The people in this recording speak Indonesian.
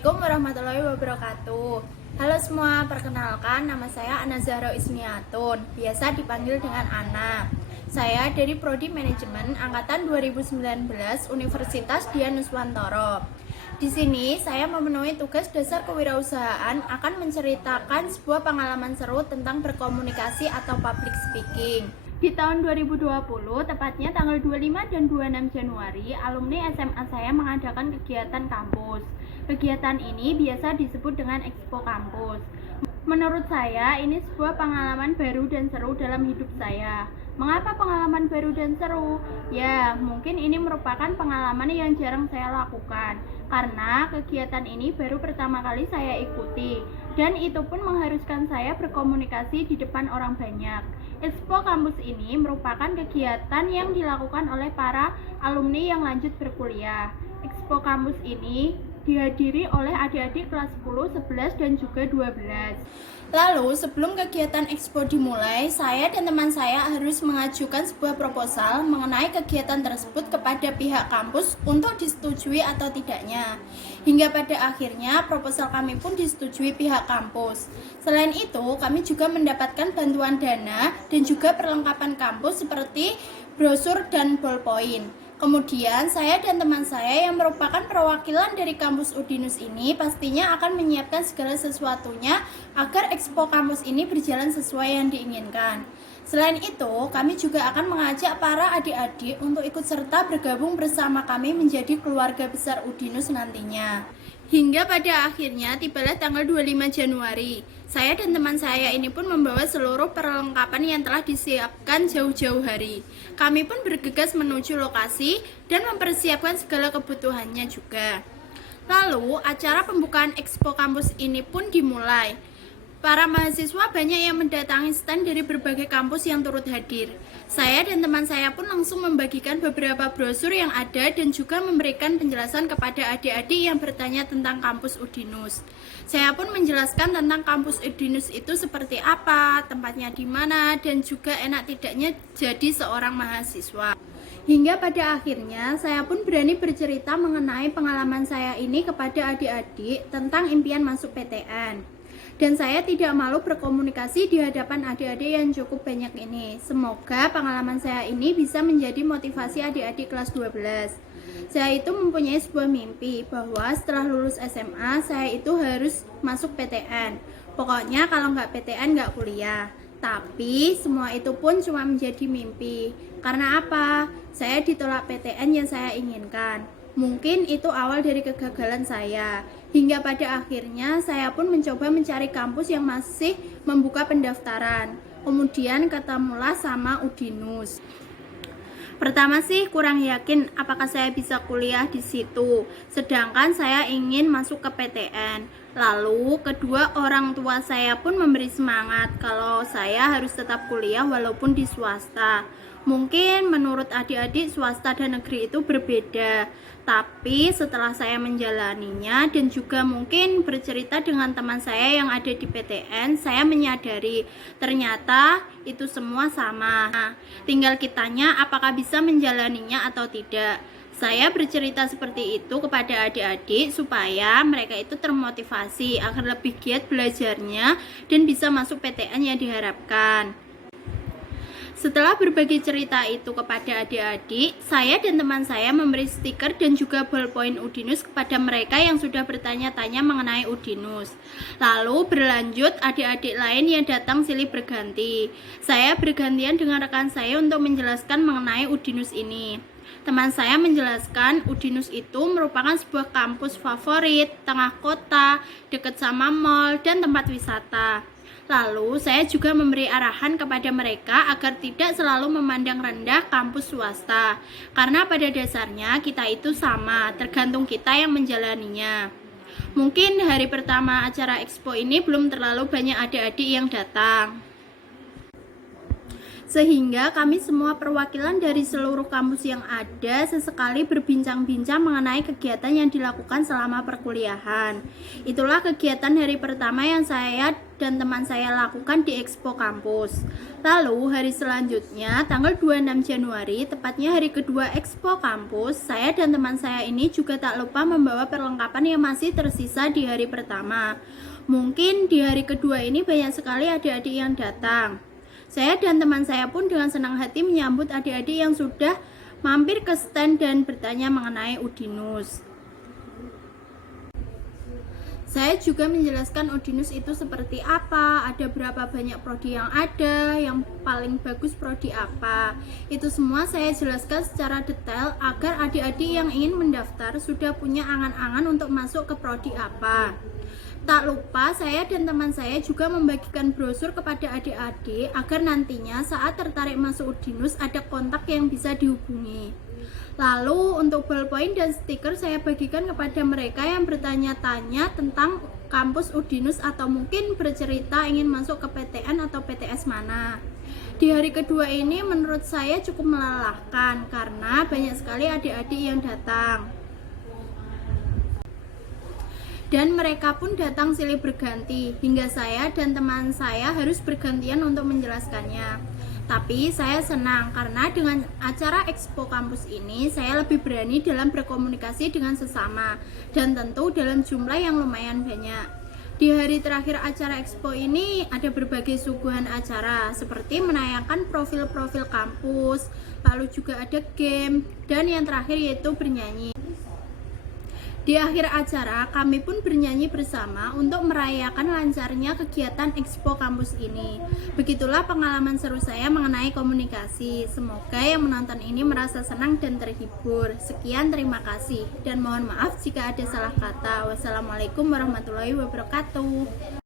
Assalamualaikum warahmatullahi wabarakatuh. Halo semua, perkenalkan nama saya Ana Zahra Ismiatun, biasa dipanggil dengan Ana. Saya dari Prodi Manajemen angkatan 2019 Universitas Dian Nuswantoro. Di sini saya memenuhi tugas dasar kewirausahaan akan menceritakan sebuah pengalaman seru tentang berkomunikasi atau public speaking. Di tahun 2020, tepatnya tanggal 25 dan 26 Januari, alumni SMA saya mengadakan kegiatan kampus. Kegiatan ini biasa disebut dengan Expo Kampus. Menurut saya, ini sebuah pengalaman baru dan seru dalam hidup saya. Mengapa pengalaman baru dan seru? Ya, mungkin ini merupakan pengalaman yang jarang saya lakukan. Karena kegiatan ini baru pertama kali saya ikuti. Dan itu pun mengharuskan saya berkomunikasi di depan orang banyak. Expo Kampus ini merupakan kegiatan yang dilakukan oleh para alumni yang lanjut berkuliah. Expo Kampus ini dihadiri oleh adik-adik kelas 10, 11, dan juga 12. Lalu, sebelum kegiatan Expo dimulai, saya dan teman saya harus mengajukan sebuah proposal mengenai kegiatan tersebut kepada pihak kampus untuk disetujui atau tidaknya. Hingga pada akhirnya, proposal kami pun disetujui pihak kampus. Selain itu, kami juga mendapatkan bantuan dana dan juga perlengkapan kampus seperti brosur dan ballpoint. Kemudian, saya dan teman saya yang merupakan perwakilan dari kampus Udinus ini pastinya akan menyiapkan segala sesuatunya agar Expo Kampus ini berjalan sesuai yang diinginkan. Selain itu, kami juga akan mengajak para adik-adik untuk ikut serta bergabung bersama kami menjadi keluarga besar Udinus nantinya. Hingga pada akhirnya tibalah tanggal 25 Januari. Saya dan teman saya ini pun membawa seluruh perlengkapan yang telah disiapkan jauh-jauh hari. Kami pun bergegas menuju lokasi dan mempersiapkan segala kebutuhannya juga. Lalu, acara pembukaan Expo Kampus ini pun dimulai. Para mahasiswa banyak yang mendatangi stand dari berbagai kampus yang turut hadir. Saya dan teman saya pun langsung membagikan beberapa brosur yang ada dan juga memberikan penjelasan kepada adik-adik yang bertanya tentang kampus Udinus. Saya pun menjelaskan tentang kampus Udinus itu seperti apa, tempatnya di mana, dan juga enak tidaknya jadi seorang mahasiswa. Hingga pada akhirnya saya pun berani bercerita mengenai pengalaman saya ini kepada adik-adik tentang impian masuk PTN. Dan saya tidak malu berkomunikasi di hadapan adik-adik yang cukup banyak ini. Semoga pengalaman saya ini bisa menjadi motivasi adik-adik kelas 12. Saya itu mempunyai sebuah mimpi bahwa setelah lulus SMA, saya itu harus masuk PTN. Pokoknya kalau nggak PTN nggak kuliah. Tapi semua itu pun cuma menjadi mimpi. Karena apa? Saya ditolak PTN yang saya inginkan. Mungkin itu awal dari kegagalan saya. Hingga pada akhirnya saya pun mencoba mencari kampus yang masih membuka pendaftaran. Kemudian ketemulah sama Udinus. Pertama sih kurang yakin apakah saya bisa kuliah di situ. Sedangkan saya ingin masuk ke PTN. Lalu kedua orang tua saya pun memberi semangat kalau saya harus tetap kuliah walaupun di swasta. Mungkin menurut adik-adik swasta dan negeri itu berbeda. Tapi setelah saya menjalaninya dan juga mungkin bercerita dengan teman saya yang ada di PTN, saya menyadari ternyata itu semua sama. Nah, tinggal kitanya apakah bisa menjalaninya atau tidak. Saya bercerita seperti itu kepada adik-adik supaya mereka itu termotivasi agar lebih giat belajarnya dan bisa masuk PTN yang diharapkan. Setelah berbagi cerita itu kepada adik-adik, saya dan teman saya memberi stiker dan juga ballpoint Udinus kepada mereka yang sudah bertanya-tanya mengenai Udinus. Lalu berlanjut adik-adik lain yang datang silih berganti. Saya bergantian dengan rekan saya untuk menjelaskan mengenai Udinus ini. Teman saya menjelaskan Udinus itu merupakan sebuah kampus favorit, tengah kota, dekat sama mall, dan tempat wisata. Lalu saya juga memberi arahan kepada mereka agar tidak selalu memandang rendah kampus swasta. Karena pada dasarnya kita itu sama, tergantung kita yang menjalaninya. Mungkin hari pertama acara Expo ini belum terlalu banyak adik-adik yang datang. Sehingga kami semua perwakilan dari seluruh kampus yang ada sesekali berbincang-bincang mengenai kegiatan yang dilakukan selama perkuliahan. Itulah kegiatan hari pertama yang saya dan teman saya lakukan di Expo Kampus. Lalu hari selanjutnya, tanggal 26 Januari, tepatnya hari kedua Expo Kampus, saya dan teman saya ini juga tak lupa membawa perlengkapan yang masih tersisa di hari pertama. Mungkin di hari kedua ini banyak sekali adik-adik yang datang. Saya dan teman saya pun dengan senang hati menyambut adik-adik yang sudah mampir ke stand dan bertanya mengenai Udinus. Saya juga menjelaskan Udinus itu seperti apa, ada berapa banyak prodi yang ada, yang paling bagus prodi apa. Itu semua saya jelaskan secara detail agar adik-adik yang ingin mendaftar sudah punya angan-angan untuk masuk ke prodi apa. Tak lupa saya dan teman saya juga membagikan brosur kepada adik-adik agar nantinya saat tertarik masuk Udinus ada kontak yang bisa dihubungi. Lalu untuk ballpoint dan stiker saya bagikan kepada mereka yang bertanya-tanya tentang kampus Udinus atau mungkin bercerita ingin masuk ke PTN atau PTS mana. Di hari kedua ini menurut saya cukup melelahkan karena banyak sekali adik-adik yang datang. Dan mereka pun datang silih berganti, hingga saya dan teman saya harus bergantian untuk menjelaskannya. Tapi saya senang karena dengan acara Expo Kampus ini saya lebih berani dalam berkomunikasi dengan sesama dan tentu dalam jumlah yang lumayan banyak. Di hari terakhir acara Expo ini ada berbagai suguhan acara seperti menayangkan profil-profil kampus, lalu juga ada game, dan yang terakhir yaitu bernyanyi. Di akhir acara, kami pun bernyanyi bersama untuk merayakan lancarnya kegiatan Expo Kampus ini. Begitulah pengalaman seru saya mengenai komunikasi. Semoga yang menonton ini merasa senang dan terhibur. Sekian, terima kasih. Dan mohon maaf jika ada salah kata. Wassalamualaikum warahmatullahi wabarakatuh.